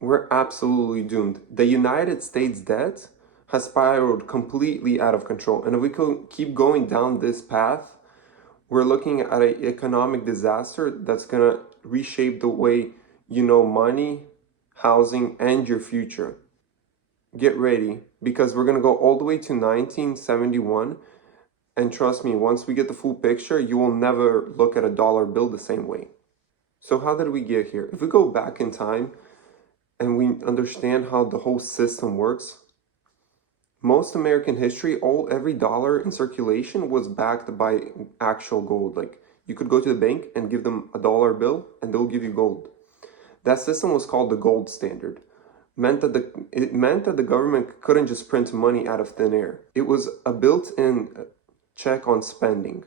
We're absolutely doomed. The United States debt has spiraled completely out of control. And if we could keep going down this path, we're looking at an economic disaster that's going to reshape the way you know money, housing, and your future. Get ready because we're going to go all the way to 1971. And trust me, once we get the full picture, you will never look at a dollar bill the same way. So, how did we get here? If we go back in time and we understand how the whole system works, most American history, every dollar in circulation was backed by actual gold. Like you could go to the bank and give them a dollar bill and they'll give you gold. That system was called the gold standard. It meant that the government couldn't just print money out of thin air. It was a built-in check on spending.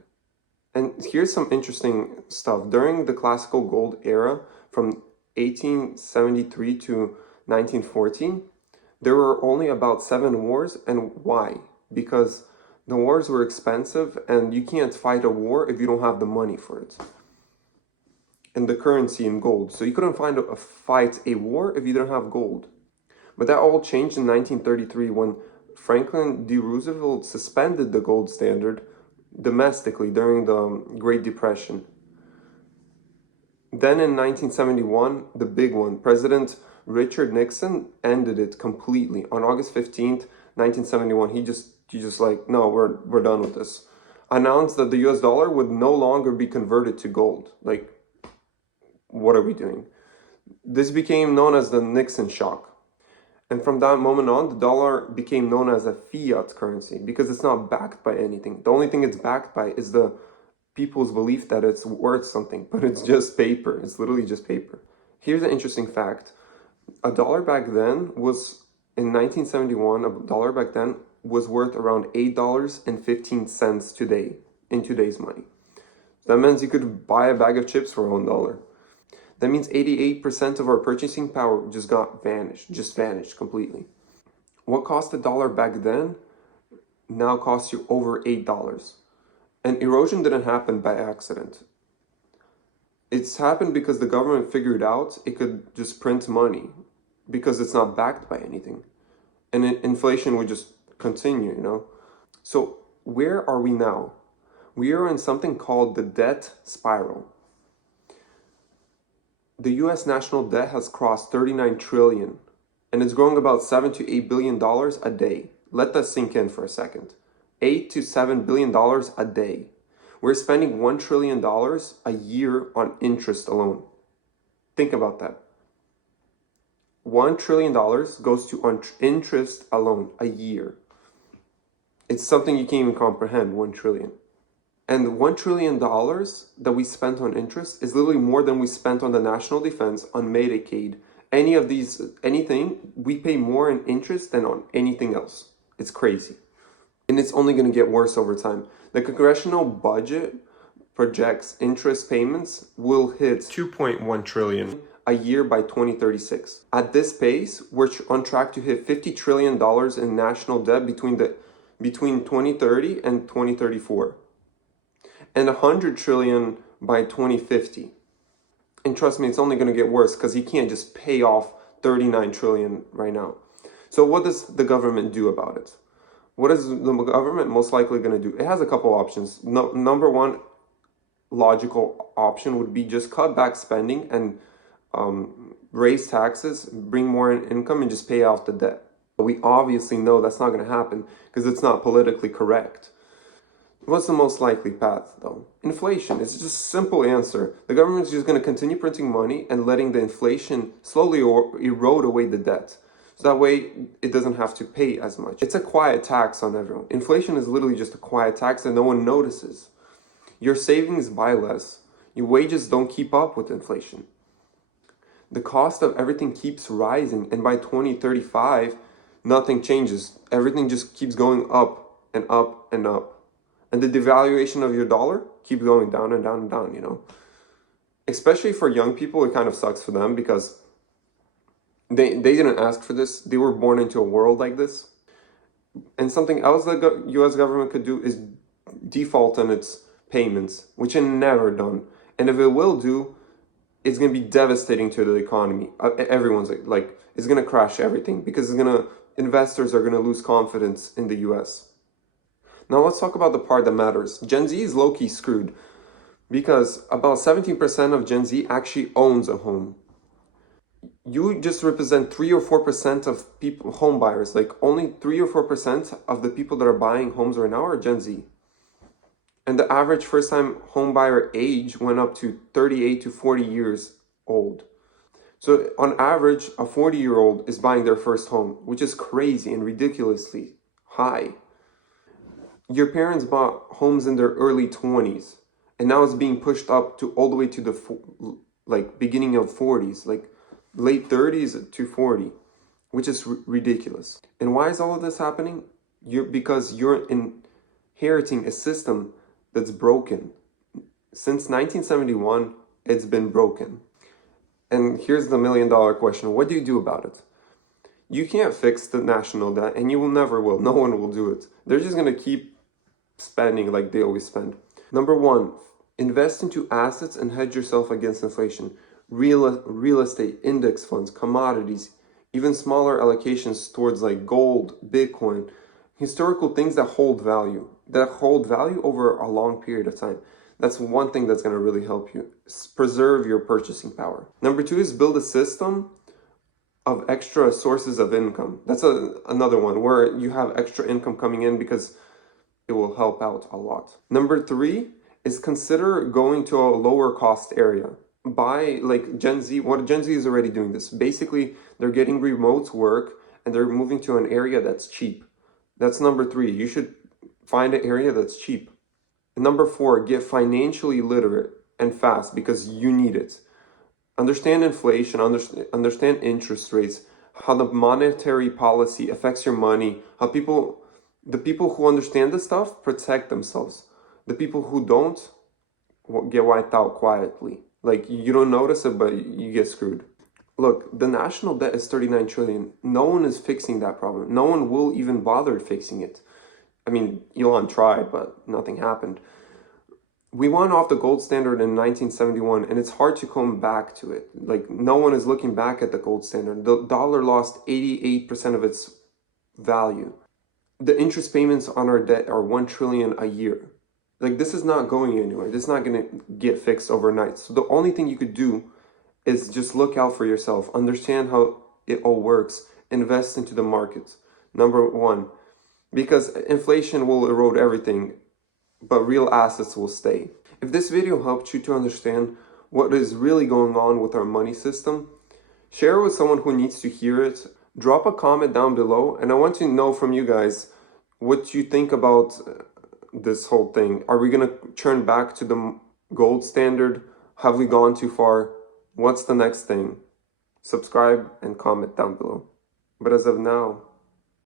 And here's some interesting stuff. During the classical gold era from 1873 to 1914, there were only about 7 wars. And why? Because the wars were expensive and you can't fight a war if you don't have the money for it. And the currency in gold. So you couldn't fight a war if you didn't have gold. But that all changed in 1933 when Franklin D. Roosevelt suspended the gold standard domestically during the Great Depression. Then in 1971, the big one, President Richard Nixon ended it completely. On August 15th, 1971, he just like, no, we're done with this. Announced that the US dollar would no longer be converted to gold. Like, what are we doing? This became known as the Nixon shock. And from that moment on, the dollar became known as a fiat currency because it's not backed by anything. The only thing it's backed by is the people's belief that it's worth something, but it's just paper. It's literally just paper. Here's an interesting fact. A dollar back then was, in 1971, a dollar back then was worth around $8.15 today, in today's money. That means you could buy a bag of chips for $1. That means 88% of our purchasing power just vanished completely. What cost a dollar back then now costs you over $8. And erosion didn't happen by accident. It's happened because the government figured out it could just print money because it's not backed by anything. And inflation would just continue, you know? So where are we now? We are in something called the debt spiral. The US national debt has crossed 39 trillion and it's growing about 7 to 8 billion dollars a day. Let that sink in for a second. 8 to 7 billion dollars a day. We're spending $1 trillion a year on interest alone. Think about that. $1 trillion goes to on interest alone a year. It's something you can't even comprehend, 1 trillion. And the $1 trillion that we spent on interest is literally more than we spent on the national defense, on Medicaid, anything, we pay more in interest than on anything else. It's crazy. And it's only going to get worse over time. The congressional budget projects interest payments will hit 2.1 trillion a year by 2036. At this pace, we're on track to hit $50 trillion in national debt between 2030 and 2034. And 100 trillion by 2050. And trust me, it's only going to get worse because you can't just pay off 39 trillion right now. So what does the government do about it? What is the government most likely going to do? It has a couple options. Number one logical option would be just cut back spending and raise taxes, bring more income, and just pay off the debt. But we obviously know that's not going to happen because it's not politically correct. What's the most likely path, though? Inflation. It's just a simple answer. The government's just going to continue printing money and letting the inflation slowly erode away the debt. So that way, it doesn't have to pay as much. It's a quiet tax on everyone. Inflation is literally just a quiet tax that no one notices. Your savings buy less. Your wages don't keep up with inflation. The cost of everything keeps rising, and by 2035, nothing changes. Everything just keeps going up and up and up. And the devaluation of your dollar keeps going down and down and down, you know. Especially for young people, it kind of sucks for them because they didn't ask for this. They were born into a world like this. And something else the US government could do is default on its payments, which are never done. And if it will do, it's going to be devastating to the economy. Everyone's like it's going to crash everything because investors are going to lose confidence in the US. Now let's talk about the part that matters. Gen Z is low-key screwed because about 17% of Gen Z actually owns a home. You just represent 3 or 4% of people, home buyers. Like only 3 or 4% of the people that are buying homes right now are Gen Z. And the average first-time home buyer age went up to 38 to 40 years old. So on average, a 40-year-old is buying their first home, which is crazy and ridiculously high. Your parents bought homes in their early 20s, and now it's being pushed up to all the way to the beginning of 40s, like late 30s to 40, which is ridiculous. And why is all of this happening? Because you're inheriting a system that's broken. Since 1971, it's been broken. And here's the million-dollar question. What do you do about it? You can't fix the national debt, and you will never will. No one will do it. They're just going to keep spending like they always spend. Number one, invest into assets and hedge yourself against inflation. Real estate, index funds, commodities, even smaller allocations towards like gold, Bitcoin, historical things that hold value over a long period of time. That's one thing that's going to really help you. Preserve your purchasing power. Number two is build a system of extra sources of income. That's another one where you have extra income coming in because it will help out a lot. Number three is consider going to a lower cost area. Buy like Gen Z, what Gen Z is already doing this. Basically, they're getting remote work and they're moving to an area that's cheap. That's number three. You should find an area that's cheap. And number four, get financially literate and fast because you need it. Understand inflation, understand interest rates, how the monetary policy affects your money, how the people who understand this stuff protect themselves. The people who don't get wiped out quietly. Like you don't notice it, but you get screwed. Look, the national debt is 39 trillion. No one is fixing that problem. No one will even bother fixing it. I mean, Elon tried, but nothing happened. We went off the gold standard in 1971, and it's hard to come back to it. Like, no one is looking back at the gold standard. The dollar lost 88% of its value. The interest payments on our debt are 1 trillion a year. Like, this is not going anywhere. This is not going to get fixed overnight. So the only thing you could do is just look out for yourself. Understand how it all works. Invest into the markets. Number one, because inflation will erode everything, but real assets will stay. If this video helped you to understand what is really going on with our money system, share it with someone who needs to hear it. Drop a comment down below, and I want to know from you guys what you think about this whole thing. Are we going to turn back to the gold standard? Have we gone too far? What's the next thing? Subscribe and comment down below. But as of now,